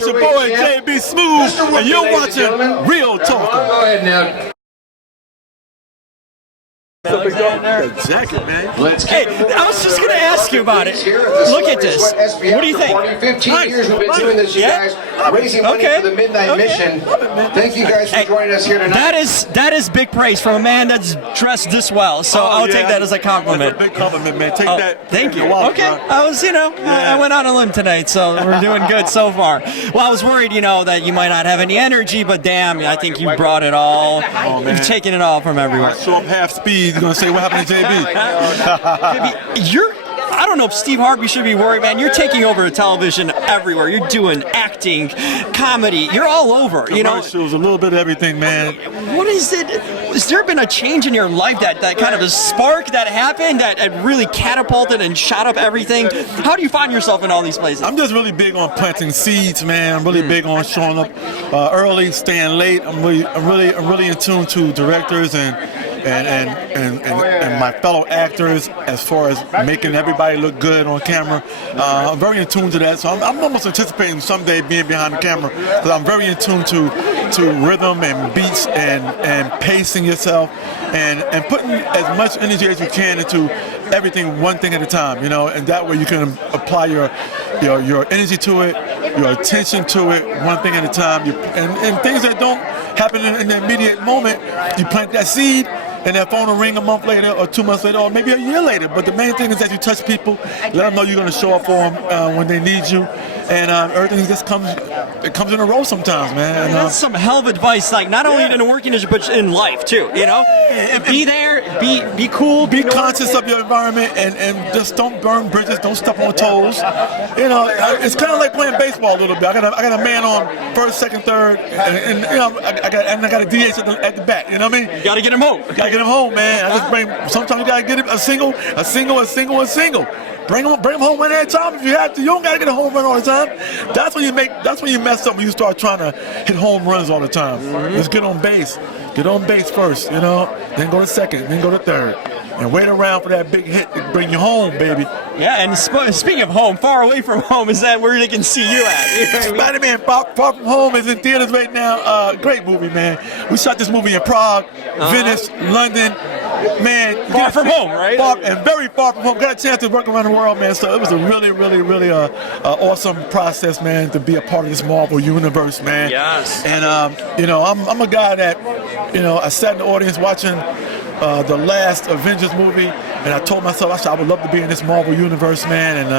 it's your boy JB Smoove, and you're watching Real Talk. Go ahead now. The jacket, man. Hey, I was just going to ask you about it. Look at this. What do you think? 15 years we've been doing this, you guys. Raising money for the Midnight Mission. Thank you guys for joining us here tonight. That is big praise from a man that's dressed this well. So I'll take that as a compliment. That's a big compliment, man. Take that. Thank you. Okay. I was, I went on a limb tonight, so we're doing good so far. Well, I was worried, that you might not have any energy, but damn, I think you brought it all. You've taken it all from everywhere. Show up half speed. You're gonna say what happened to JB? I don't know if Steve Harvey should be worried, man. You're taking over television everywhere. You're doing acting, comedy. You're all over, Commercials, a little bit of everything, man. What is it? Has there been a change in your life that kind of a spark that happened that really catapulted and shot up everything? How do you find yourself in all these places? I'm just really big on planting seeds, man. I'm really big on showing up early, staying late. I'm really in tune to directors and my fellow actors as far as making everybody look good on camera. I'm very in tune to that, so I'm almost anticipating someday being behind the camera because I'm very in tune to rhythm and beats and pacing yourself and putting as much energy as you can into everything one thing at a time, and that way you can apply your energy to it, your attention to it, one thing at a time, and things that don't happen in the immediate moment, you plant that seed, and that phone will ring a month later or 2 months later or maybe a year later. But the main thing is that you touch people, let them know you're going to show up for them when they need you. And everything just comes in a row sometimes, man. And, that's some hell of advice, like not only in the working industry, but in life too, Be there, be cool. Be conscious of your environment and just don't burn bridges, don't step on toes. It's kind of like playing baseball a little bit. I got a man on first, second, third, and I got a DH at the bat, you know what I mean? You got to get him home. Got to get him home, man. Sometimes you got to get him a single. Bring him home one at a time if you have to. You don't gotta get a home run all the time. That's when you mess up when you start trying to hit home runs all the time. Let's get on base. Get on base first, then go to second, then go to third. And wait around for that big hit to bring you home, baby. Yeah, and speaking of home, far away from home, is that where they can see you at? Spider-Man Far From Home is in theaters right now. Great movie, man. We shot this movie in Prague, Venice, London. Man, far from home, right? Very far from home. Got a chance to work around the world, man. So it was a really awesome process, man, to be a part of this Marvel universe, man. Yes. And I'm a guy that, I sat in the audience watching the last Avengers movie, and I told myself I would love to be in this Marvel universe, man. And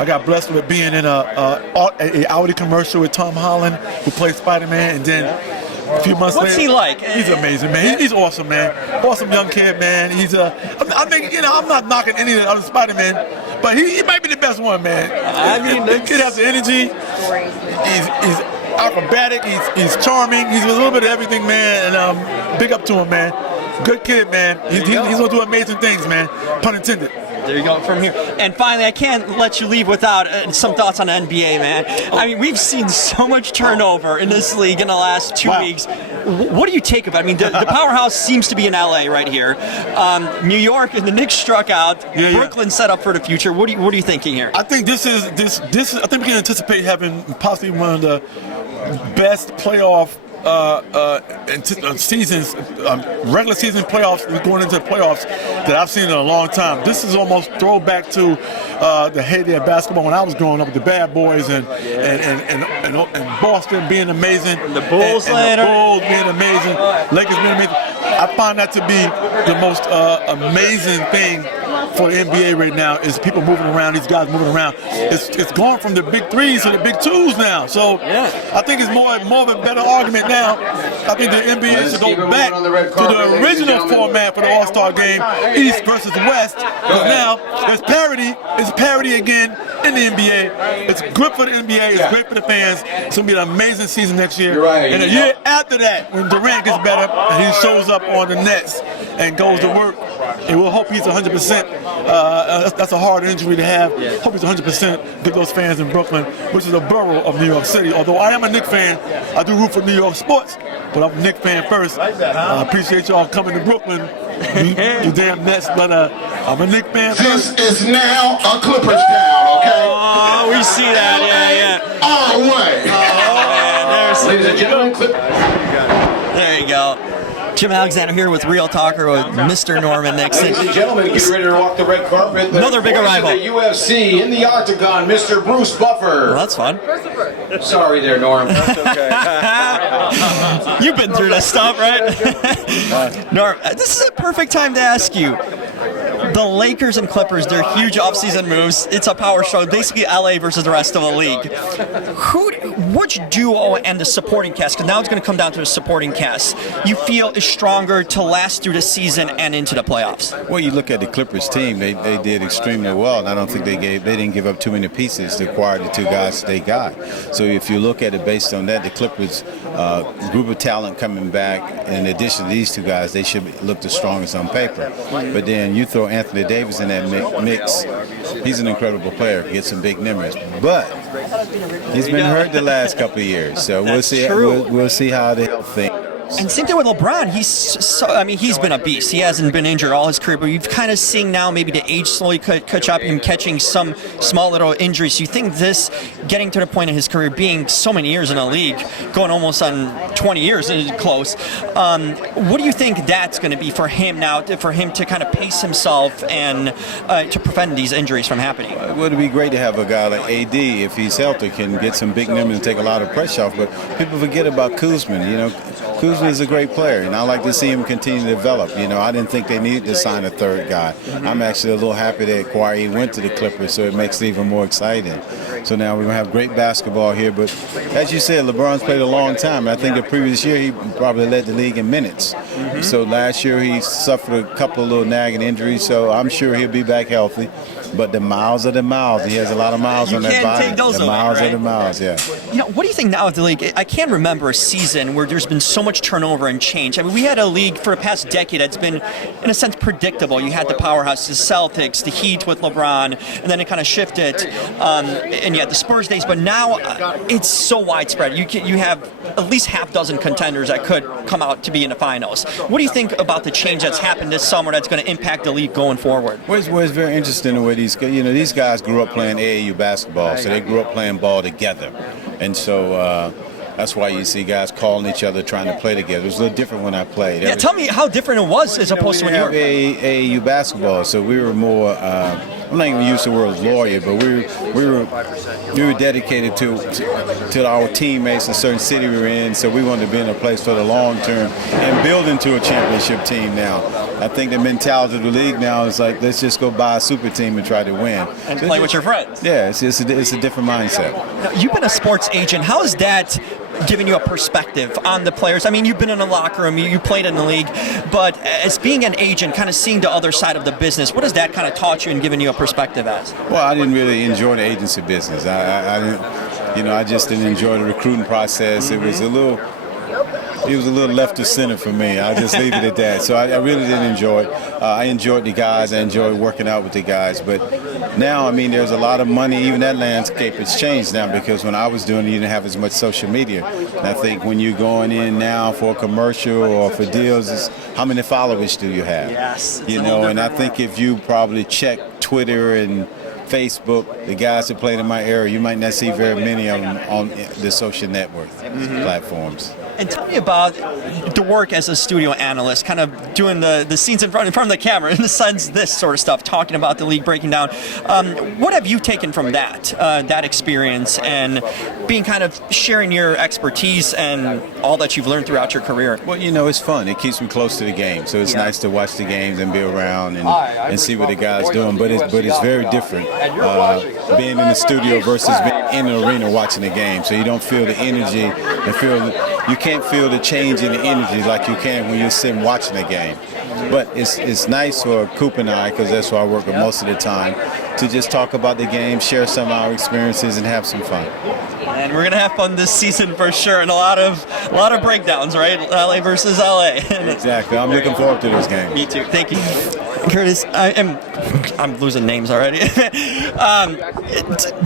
I got blessed with being in a Audi commercial with Tom Holland, who played Spider-Man, and then a few months later. What's he like? He's amazing, man. He's awesome, man. Awesome young kid, man. I think, I'm not knocking any of the other Spider-Man, but he might be the best one, man. The kid has the energy. He's acrobatic. He's charming. He's a little bit of everything, man. And big up to him, man. Good kid, man. He's gonna do amazing things, man. Pun intended. There you go from here. And finally, I can't let you leave without some thoughts on the NBA, man. I mean, we've seen so much turnover in this league in the last 2 weeks. What do you take of it? I mean, the powerhouse seems to be in LA right here. New York and the Knicks struck out. Brooklyn set up for the future. What are you thinking here? I think this is. I think we can anticipate having possibly one of the best playoff seasons, regular season playoffs, going into the playoffs that I've seen in a long time. This is almost throwback to the heyday of basketball when I was growing up with the Bad Boys and Boston being amazing, the Bulls, and the Bulls being amazing, Lakers being amazing. I find that to be the most amazing thing for the NBA right now is people moving around, these guys moving around. It's going from the big threes to the big twos now. So I think it's more of a better argument now. I think the NBA should go back to the original format for the All-Star game, East versus West. But now there's parity. It's parity again in the NBA. It's good for the NBA. It's great for the fans. It's going to be an amazing season next year. And a year after that, when Durant gets better and he shows up on the Nets and goes to work, and we'll hope he's 100%. That's a hard injury to have. Hope he's 100%. Get those fans in Brooklyn, which is a borough of New York City. Although I am a Knicks fan, I do root for New York sports, but I'm a Knicks fan first. I appreciate y'all coming to Brooklyn. You damn Nets, but I'm a Knicks fan first. This is now a Clippers town, okay? Oh, we see that, yeah. Our way. Ladies and gentlemen, There you go. Jim Alexander here with Real Talker with Mr. Norman Nixon. ladies and gentlemen, get ready to walk the red carpet. Another big arrival. The UFC in the octagon, Mr. Bruce Buffer. Well, that's fun. Sorry there, Norm. That's okay. You've been through this stuff, right? Norm, this is a perfect time to ask you. The Lakers and Clippers, they're huge offseason moves. It's a power show, basically LA versus the rest of the league. Which duo and the supporting cast, because now it's going to come down to the supporting cast, you feel is stronger to last through the season and into the playoffs? Well, you look at the Clippers team, they did extremely well, and I don't think they didn't give up too many pieces to acquire the two guys they got. So if you look at it based on that, the Clippers group of talent coming back, in addition to these two guys, they should look the strongest on paper. But then you throw Anthony Davis in that mix. He's an incredible player, gets some big numbers, but he's been hurt the last couple of years. So we'll see. We'll see how the health thing. And same thing with LeBron. He's been a beast. He hasn't been injured all his career, but you've kind of seen now maybe the age slowly catch up, him catching some small little injuries. So you think this getting to the point in his career, being so many years in the league, going almost on 20 years, close. What do you think that's going to be for him now, for him to kind of pace himself and to prevent these injuries from happening? It would be great to have a guy like AD, if he's healthy, can get some big numbers and take a lot of pressure off. But people forget about Kuzma. Kuzma is a great player, and I like to see him continue to develop. I didn't think they needed to sign a third guy. I'm actually a little happy that Kawhi went to the Clippers, so it makes it even more exciting. So now we're going to have great basketball here. But as you said, LeBron's played a long time. I think the previous year he probably led the league in minutes. So last year he suffered a couple of little nagging injuries, so I'm sure he'll be back healthy. But the miles are the miles. He has a lot of miles on that body. Take those the away, miles right? are the miles, yeah. What do you think now of the league? I can't remember a season where there's been so much turnover and change. I mean, we had a league for the past decade that's been, in a sense, predictable. You had the powerhouse, the Celtics, the Heat with LeBron, and then it kind of shifted. And you had the Spurs days, but now it's so widespread. You have at least half dozen contenders that could come out to be in the finals. What do you think about the change that's happened this summer that's going to impact the league going forward? Well, it's very interesting the way these guys grew up playing AAU basketball, so they grew up playing ball together. And so that's why you see guys calling each other, trying to play together. It was a little different when I played. Yeah, tell me how different it was as opposed to when you were. AAU basketball, so we were more. I'm not even used to the word lawyer, but we were dedicated to our teammates in a certain city we were in. So we wanted to be in a place for the long term and build into a championship team. Now, I think the mentality of the league now is like, let's just go buy a super team and try to win and play with your friends. Yeah, it's a different mindset. Now, you've been a sports agent. How has that given you a perspective on the players? I mean, you've been in the locker room, you played in the league, but as being an agent, kind of seeing the other side of the business, what has that kind of taught you and given you a perspective as? Well, I didn't really enjoy the agency business. I didn't, I just didn't enjoy the recruiting process. It was a little left of center for me. I'll just leave it at that. So I really didn't enjoy it. I enjoyed the guys. I enjoyed working out with the guys. But now, I mean, there's a lot of money. Even that landscape has changed now, because when I was doing it, you didn't have as much social media. And I think when you're going in now for a commercial or for deals, it's how many followers do you have? Yes. And I think if you probably check Twitter and Facebook, the guys that played in my era, you might not see very many of them on the social network platforms. And tell me about the work as a studio analyst, kind of doing the scenes in front of the camera, in the sense this sort of stuff, talking about the league, breaking down. What have you taken from that experience, and being kind of sharing your expertise and all that you've learned throughout your career? Well, it's fun. It keeps me close to the game, so it's nice to watch the games and be around and see what the guys doing. But it's very different being in the studio versus being in the arena watching the game. So you don't feel the energy and you can't feel the change in the energy like you can when you're sitting watching a game. But it's nice for Coop and I, because that's where I work most of the time, to just talk about the game, share some of our experiences, and have some fun. And we're gonna have fun this season for sure, and a lot of breakdowns, right? LA versus LA. Exactly. I'm looking forward to this game. Me too. Thank you, Curtis. I'm losing names already.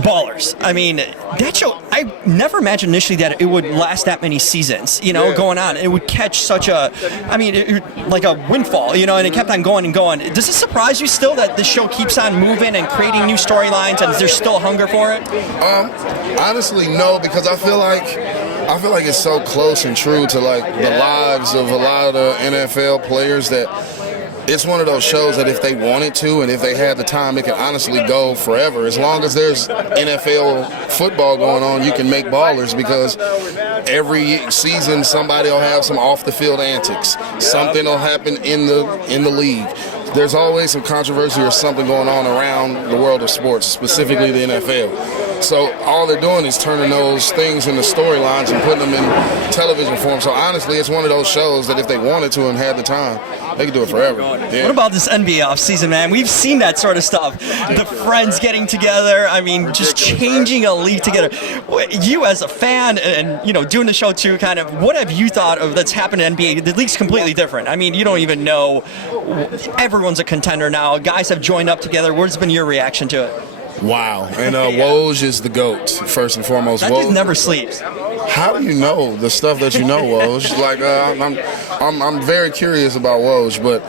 Ballers. I mean, that show, I never imagined initially that it would last that many seasons, going on. It would catch such like a windfall, and it kept on going and going. Does it surprise you still that the show keeps on moving and creating new storylines, and there's still a hunger for it? Honestly, no, because I feel like I feel like it's so close and true to like the lives of a lot of the NFL players that it's one of those shows that if they wanted to and if they had the time, it could honestly go forever. As long as there's NFL football going on, you can make Ballers, because every season somebody will have some off the field antics. Something will happen in the league. There's always some controversy or something going on around the world of sports, specifically the NFL. So all they're doing is turning those things into storylines and putting them in television form. So honestly, it's one of those shows that if they wanted to and had the time, they could do it forever. Yeah. What about this NBA offseason, man? We've seen that sort of stuff. The friends getting together. I mean, just changing a league together. You as a fan and doing the show too, kind of, what have you thought of that's happened in NBA? The league's completely different. I mean, you don't even know. Everyone's a contender now. Guys have joined up together. What's been your reaction to it? Wow. And Woj is the GOAT, first and foremost. That dude never sleeps. How do you know the stuff that you know, Woj? Like, I'm very curious about Woj, but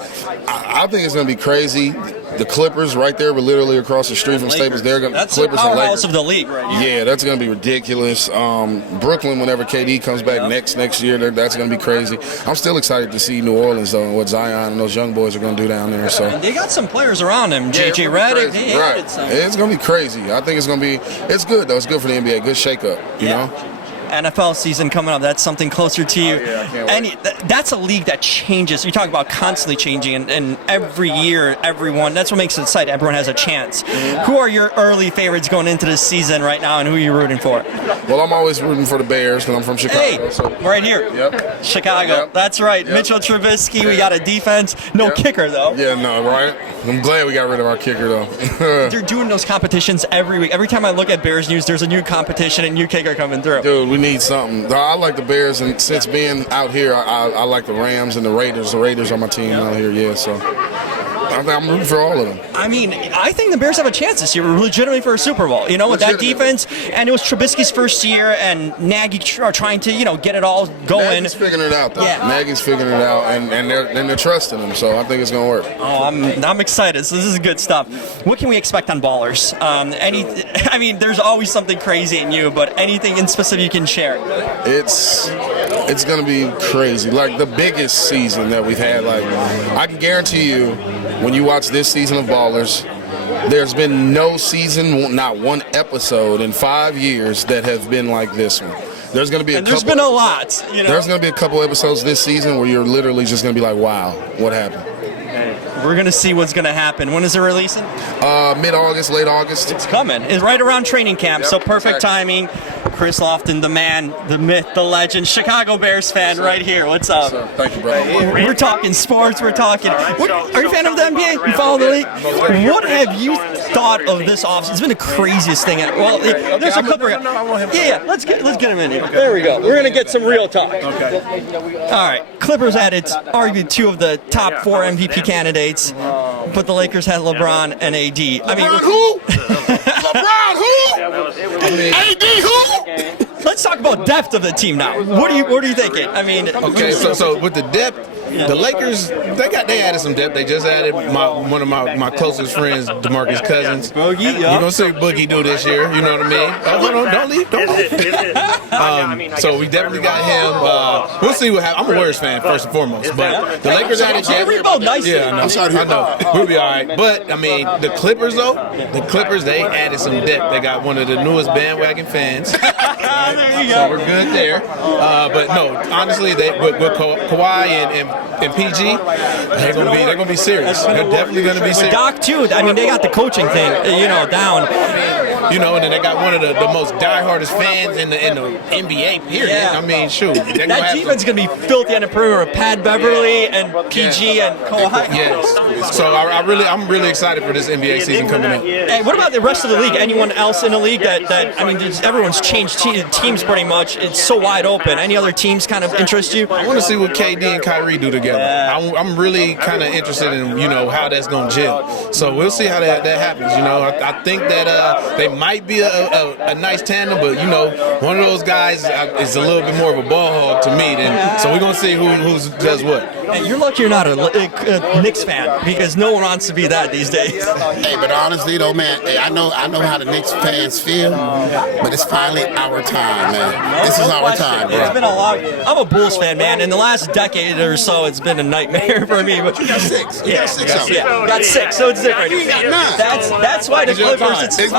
I think it's going to be crazy. The Clippers right there, we're literally across the street from Staples. They're going to Clippers the and Lakers. powerhouse of the league right here. Yeah, that's going to be ridiculous. Brooklyn, whenever KD comes back next year, that's going to be crazy. I'm still excited to see New Orleans, though, and what Zion and those young boys are going to do down there. So and they got some players around them. JJ Redick. Right. It's going to be crazy. I think it's going to be. It's good, though. It's good for the NBA. Good shakeup, you know? NFL season coming up, that's something closer to you. Oh, yeah, I can't wait. That's a league that changes. You talk about constantly changing, and every year, everyone, that's what makes it exciting. Everyone has a chance. Who are your early favorites going into this season right now, and who are you rooting for? Well, I'm always rooting for the Bears because I'm from Chicago. Hey, so. right here. Yep. Chicago. Yep. That's right. Yep. Mitchell Trubisky. We got a defense. No kicker, though. Yeah, no, right? I'm glad we got rid of our kicker, though. They're doing those competitions every week. Every time I look at Bears news, there's a new competition and new kicker coming through. Dude, we need something. I like the Bears, and since being out here, I like the Rams and the Raiders. The Raiders are my team out here, yeah, so I'm rooting for all of them. I mean, I think the Bears have a chance this year, legitimately for a Super Bowl. You know, with that defense, and it was Trubisky's first year, and Nagy are trying to, get it all going. Nagy's figuring it out, though. Yeah. Nagy's figuring it out, and they're trusting him, so I think it's going to work. Oh, I'm excited. So this is good stuff. What can we expect on Ballers? I mean, there's always something crazy in you, but anything in specific you can share? It's going to be crazy. Like the biggest season that we've had. Like, I can guarantee you, when you watch this season of Ballers, there's been no season, not one episode in 5 years that have been like this one. There's going to be there's been a lot. There's going to be a couple episodes this season where you're literally just going to be like, wow, what happened? We're going to see what's going to happen. When is it releasing? Mid-August, late August. It's coming. It's right around training camp, so perfect timing. Kris Lofton, the man, the myth, the legend, Chicago Bears fan right here. What's up? Thank you, brother. We're talking sports. We're talking. Are you a fan of the NBA? You follow the league? What have you thought of this offseason? It's been the craziest thing. Well, there's a Clipper. Yeah. Let's get him in here. There we go. We're gonna get some real talk. Okay. All right. Clippers added arguably two of the top 4 MVP candidates, but the Lakers had LeBron and AD. I mean, who? LeBron who? AD who? Let's talk about depth of the team now. What are you thinking? I mean, okay, so with the depth, the Lakers they added some depth. They just added one of my closest friends, DeMarcus Cousins. Boogie, You're gonna see Boogie do this year. You know what I mean? Oh, no, don't leave. So we definitely got him. We'll see what happens. I'm a Warriors fan first and foremost, but the Lakers added depth. Rebuild nicely. Yeah, I know. We'll be all right. But I mean, the Clippers they added some depth. They got one of the newest bandwagon fans. There you go. So we're good there. But no, honestly, with Kawhi and PG, they're gonna be serious. They're definitely gonna be serious. Doc too. I mean, they got the coaching thing, down. And then they got one of the most diehardest fans in the NBA. Period. Yeah. I mean, shoot. That defense is gonna be filthy on the perimeter with Pat Beverly and PG and Kawhi. Yes. So I'm really excited for this NBA season coming up. Hey, what about the rest of the league? Anyone else in the league that I mean, everyone's changed teams pretty much. It's so wide open. Any other teams kind of interest you? I want to see what KD and Kyrie do together. I'm really kind of interested in how that's going to gel. So we'll see how that happens. I think that they might be a nice tandem, but one of those guys is a little bit more of a ball hog to me. So we're going to see who does what. Hey, you're lucky you're not a Knicks fan because no one wants to be that these days. Hey, but honestly though, man, hey, I know how the Knicks fans feel, but it's finally our time, man. This is our time, bro. It's been a long. I'm a Bulls fan, man. In the last decade or so, it's been a nightmare for me. But You got six. You yeah, got six out there. got 6, so it's different. You got 9. That's why the Clippers. It's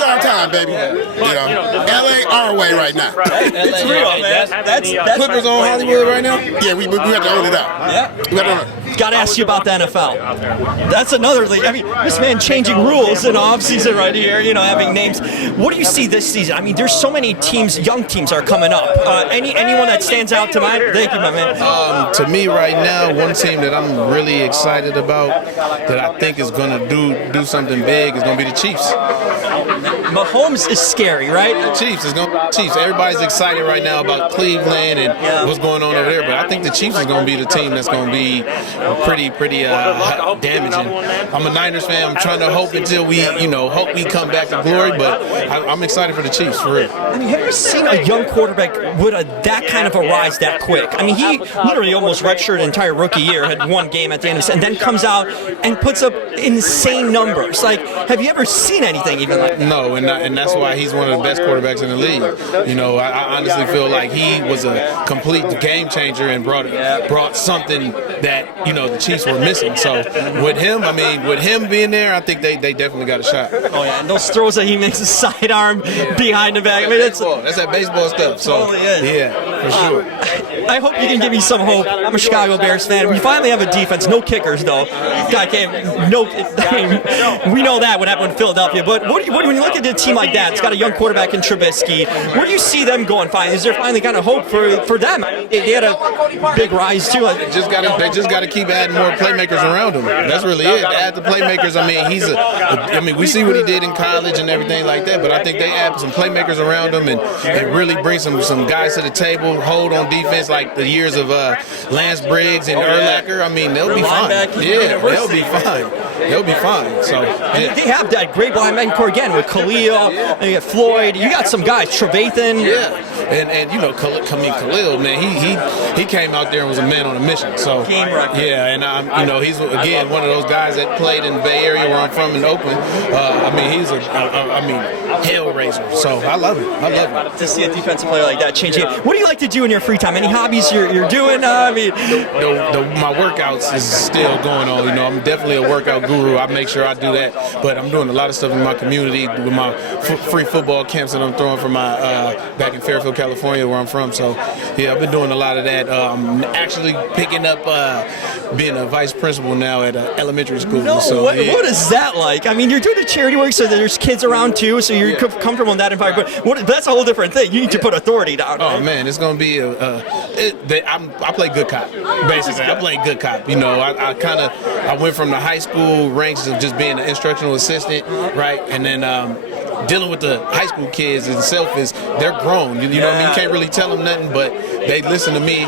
our time, baby. You know, LA our way right now. It's real, man. That's Clippers on Hollywood right now? Yeah, we have to own it up. Yeah. We got to own it. Got to ask you about the NFL. That's another league. I mean, this man changing rules in off season right here. You know, having names. What do you see this season? I mean, there's so many teams. Young teams are coming up. Anyone that stands out to mind? Thank you, my man. To me right now, one team that I'm really excited about that I think is going to do something big is going to be the Chiefs. Mahomes is scary, right? The Chiefs is going to be Chiefs. Everybody's excited right now about Cleveland and what's going on over there, but I think the Chiefs is going to be the team that's going to be pretty damaging. I'm a Niners fan. I'm trying to hope until we come back to glory, but I'm excited for the Chiefs, for real. I mean, have you seen a young quarterback with that kind of a rise that quick? I mean, he literally almost redshirted an entire rookie year, had one game at the end of it, and then comes out and puts up insane numbers. Like, have you ever seen anything even like that? No, and that's why he's one of the best quarterbacks in the league. You know, I honestly feel like he was a complete game changer and brought something that, you know, the Chiefs were missing. So with him being there, I think they definitely got a shot. Oh yeah, and those throws that he makes, a sidearm behind the back. I mean, that's that baseball stuff. So totally is. yeah, for sure. I hope you can give me some hope. I'm a Chicago Bears fan. We finally have a defense. No kickers though. Guy can't. No. I mean, we know that what happened in Philadelphia. But when you look at a team like that, it's got a young quarterback in Trubisky. Where do you see them going? Finally, is there finally kind of hope for them? I mean, they had a big rise too. They just got to keep adding more playmakers around him. That's really it. Add the playmakers. I mean, we see what he did in college and everything like that. But I think they add some playmakers around him and really bring some guys to the table. Hold on defense like the years of Lance Briggs and Urlacher. I mean, they'll be fine. Yeah, they'll be fine. They'll be fine. So yeah. They have that great linebacker core again with Khalil, and you got Floyd. You got some guys, Trevathan. Yeah, and you know, Khalil, man, he came out there and was a man on a mission. So yeah, and you know, he's again one of those guys that played in the Bay Area where I'm from in Oakland. I mean, he's hellraiser. So I love it. I love it To see a defensive player like that changing. What do you like to do in your free time? Any hobbies you're doing? I mean, my workouts is still going on. You know, I'm definitely a workout guru. I make sure I do that. But I'm doing a lot of stuff in my community with my free football camps that I'm throwing for my back in Fairfield, California, where I'm from. So yeah, I've been doing a lot of that. I'm actually picking up being a vice principal now at an elementary school. No, so, what is that like? I mean, you're doing the charity work, so there's kids around too, so you're comfortable in that environment. But that's a whole different thing. You need to put authority down. Oh man, it's gonna be I play good cop. Basically, I play good cop. You know, I went from the high school ranks of just being an instructional assistant, right, and then dealing with the high school kids itself they're grown. You know what I mean? You can't really tell them nothing, but they listen to me.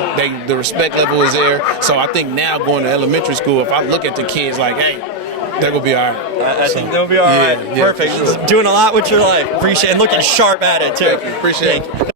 The respect level is there. So I think now going to elementary school, if I look at the kids like, hey, they're gonna be all right. I think they'll be all right. Yeah. Perfect. Doing a lot with your life. Appreciate it. And looking sharp at it too. Appreciate it.